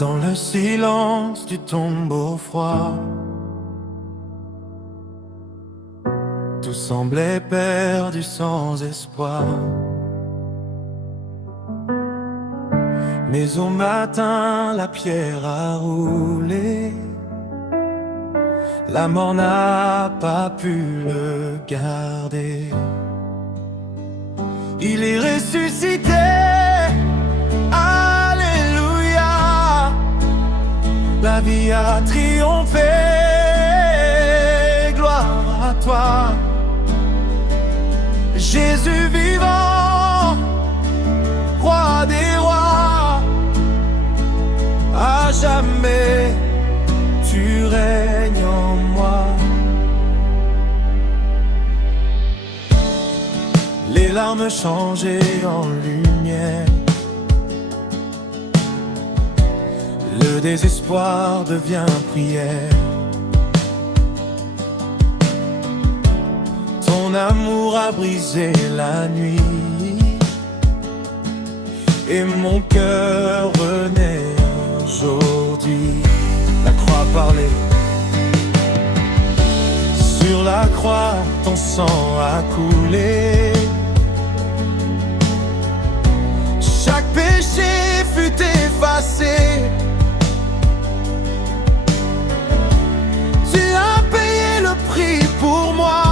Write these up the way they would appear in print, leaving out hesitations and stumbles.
Dans le silence du tombeau froid, tout semblait perdu sans espoir. Mais au matin, la pierre a roulé. La mort n'a pas pu le garder. Il est ressuscité. Alléluia. La vie a triomphé. Gloire à toi, Jésus vivant, roi des rois. À jamais tu règnes en moi. Les larmes changées en lumière, le désespoir devient prière. Ton amour a brisé la nuit et mon cœur renaît aujourd'hui. La croix parlait. Sur la croix, ton sang a coulé. Chaque péché fut effacé. Tu as payé le prix pour moi.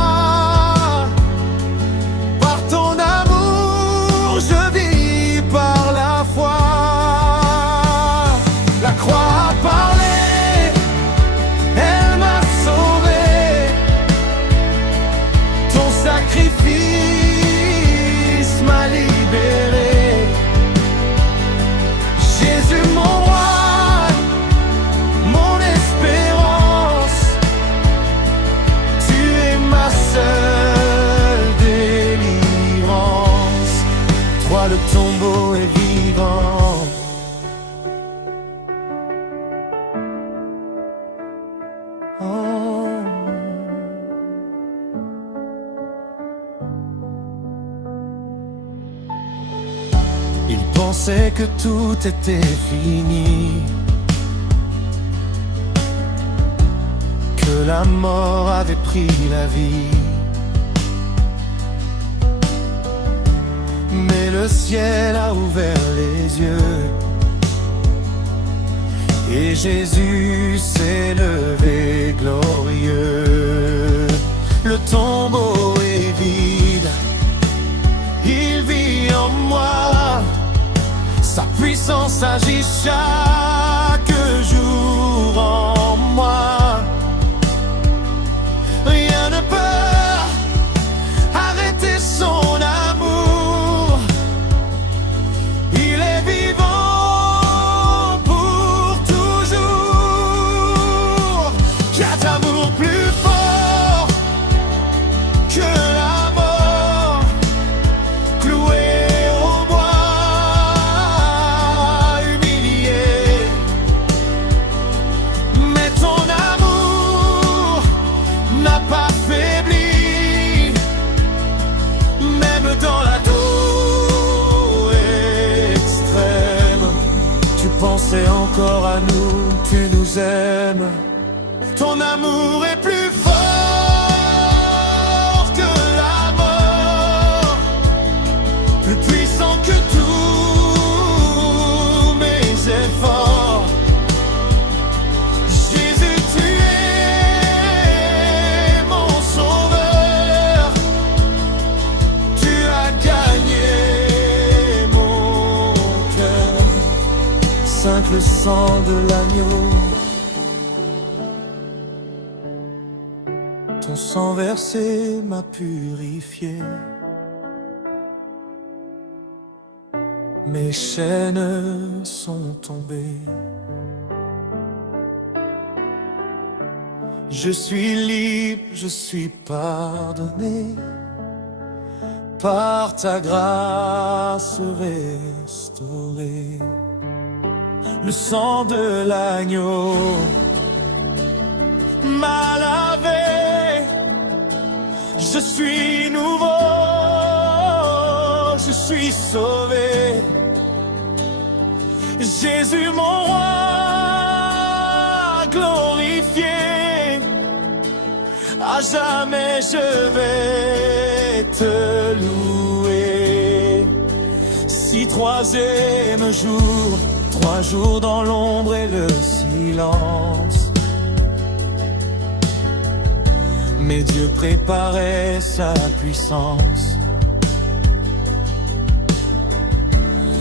Par ton amour, je vis par la foi. La croix a parlé, elle m'a sauvé. Ton sacrifice m'a libéré. Jésus mon roi, mon espérance, tu es ma seule délivrance. Toi le tombeau est vivant. Oh. Il pensait que tout était fini, que la mort avait pris la vie. Mais le ciel a ouvert les yeux et Jésus s'est levé glorieux. Le tombeau est vide, il vit en moi. Sa puissance agit chaque jour en moi. Rien ne peut arrêter son amour. Il est vivant pour toujours. Y'a d'amour plus fort que la mort, cloué au bois, humilié. Mais ton amour n'a pas faibli, même dans la douleur extrême. Tu pensais encore à nous, tu nous aimes. Ton amour est plus fort que la mort, plus puissant que tous mes efforts. Jésus, tu es mon sauveur. Tu as gagné mon cœur. Saint le sang de l'agneau. Ton sang versé m'a purifié. Mes chaînes sont tombées. Je suis libre, je suis pardonné. Par ta grâce restaurée. Le sang de l'agneau m'a lavé. Je suis nouveau, je suis sauvé. Jésus mon roi glorifié, à jamais je vais te louer. Si troisième jour, 3 jours dans l'ombre et le silence, mais Dieu préparait sa puissance.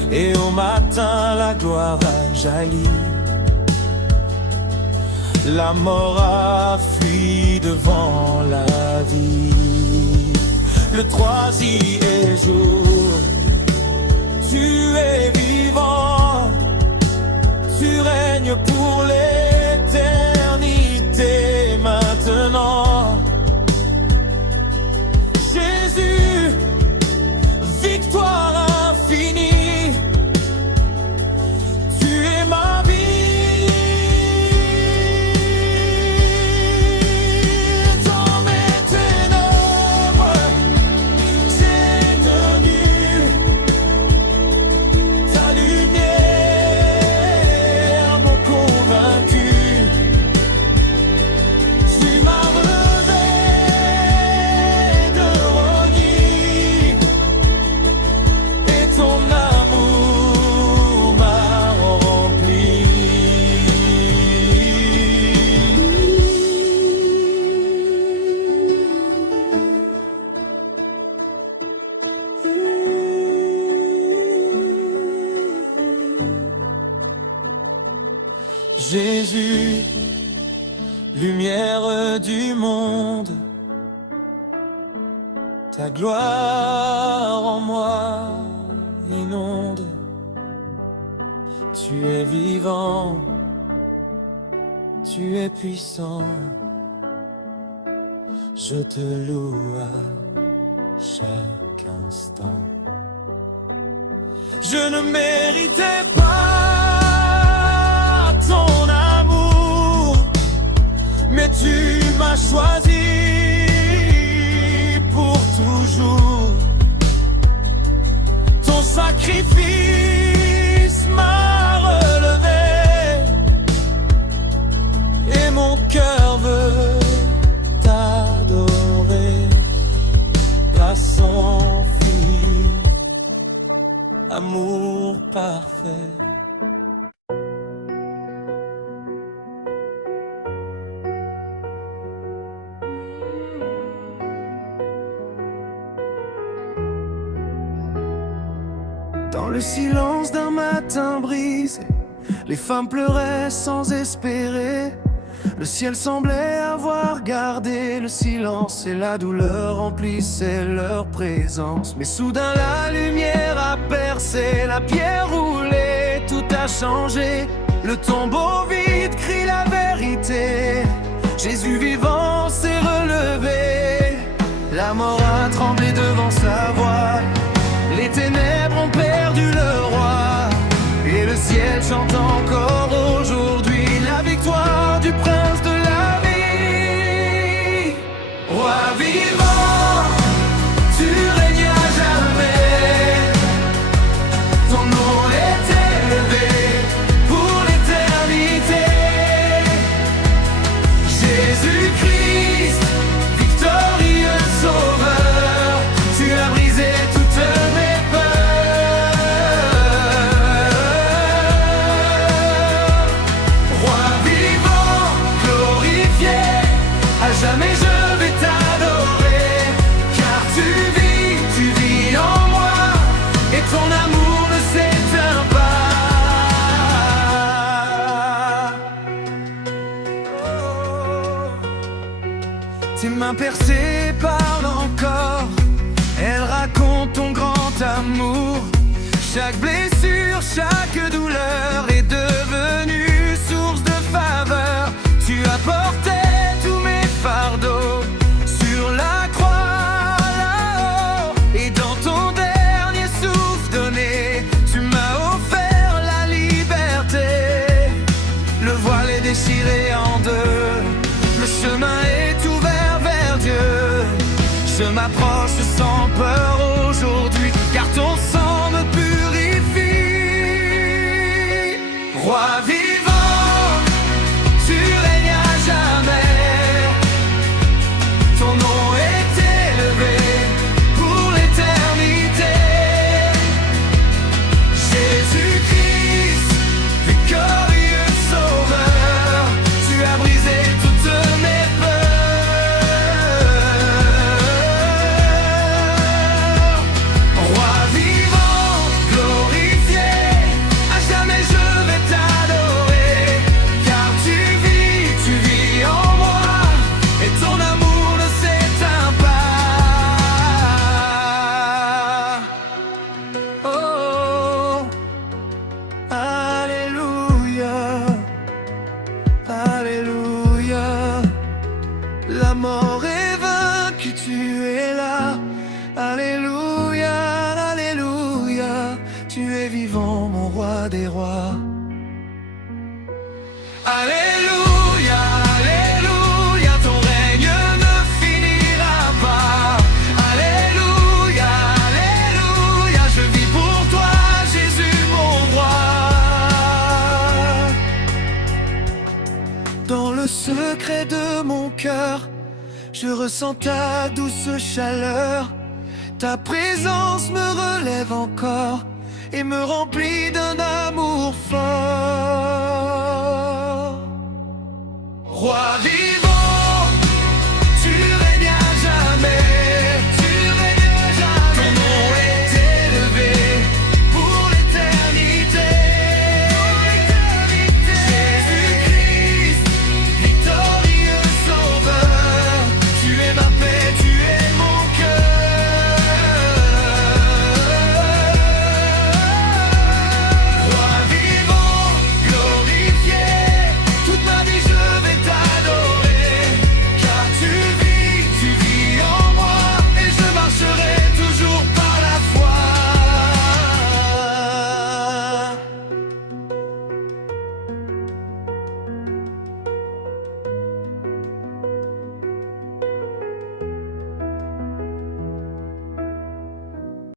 Et au matin la gloire a jailli, la mort a fui devant la vie. Le 3e jour, tu es vivant, tu règnes pour l'éternité maintenant. Jésus, victoire infinie, ma vie, dans mes ténèbres, j'ai tenu ta lumière, m'ont convaincu. Tu m'as relevé de rogner, et ton amour m'a rempli. Jésus, lumière du monde, ta gloire en moi inonde. Tu es vivant, tu es puissant, je te loue à chaque instant. Je ne méritais pas ton amour, mais tu m'as choisi pour toujours. Ton sacrifice m'a relevé, et mon cœur veut t'adorer. Grâce sans fil, amour parfait. Dans le silence d'un matin brisé, les femmes pleuraient sans espérer. Le ciel semblait avoir gardé le silence, et la douleur remplissait leur présence. Mais soudain la lumière a percé, la pierre roulée, tout a changé. Le tombeau vide crie la vérité, Jésus vivant s'est relevé. La mort a tremblé devant sa voix, les ténèbres ont perdu le roi, et le ciel chante encore aujourd'hui la victoire du prince de la vie. Roi vivant, tu règnes à jamais, ton nom est élevé pour l'éternité. Jésus-Christ, victorieux sauveur, tu as brisé toutes mes peurs. Roi vivant, glorifié, à jamais je vais t'adorer, car tu vis en moi, et ton amour ne s'éteint pas. Tes mains percées parlent encore, elles racontent ton grand amour. Chaque blessure, chaque douleur est devenue source de faveur. Tu as porté tous mes fardeaux sur la croix là-haut, et dans ton dernier souffle donné, tu m'as offert la liberté. Le voile est déchiré en deux, le chemin est ouvert vers Dieu. Je m'approche sans peur aujourd'hui, car ton sang me purifie. Roi vivant, tu règnes à jamais. Ton nom est élevé pour l'éternité. Jésus-Christ, victorieux sauveur, tu as brisé toutes mes peurs. Roi vivant, glorifié, à jamais je vais t'adorer. Car tu vis en moi, et ton amour ne s'éteint pas. Oh, alléluia, alléluia. La mort est vaincue, tu es là. Alléluia, alléluia. Tu es vivant, mon roi des rois. Alléluia, alléluia. Ton règne ne finira pas. Alléluia, alléluia. Je vis pour toi, Jésus, mon roi. Dans le secret de mon cœur, je ressens ta douce chaleur. Ta présence me relève encore et me remplit d'un amour fort.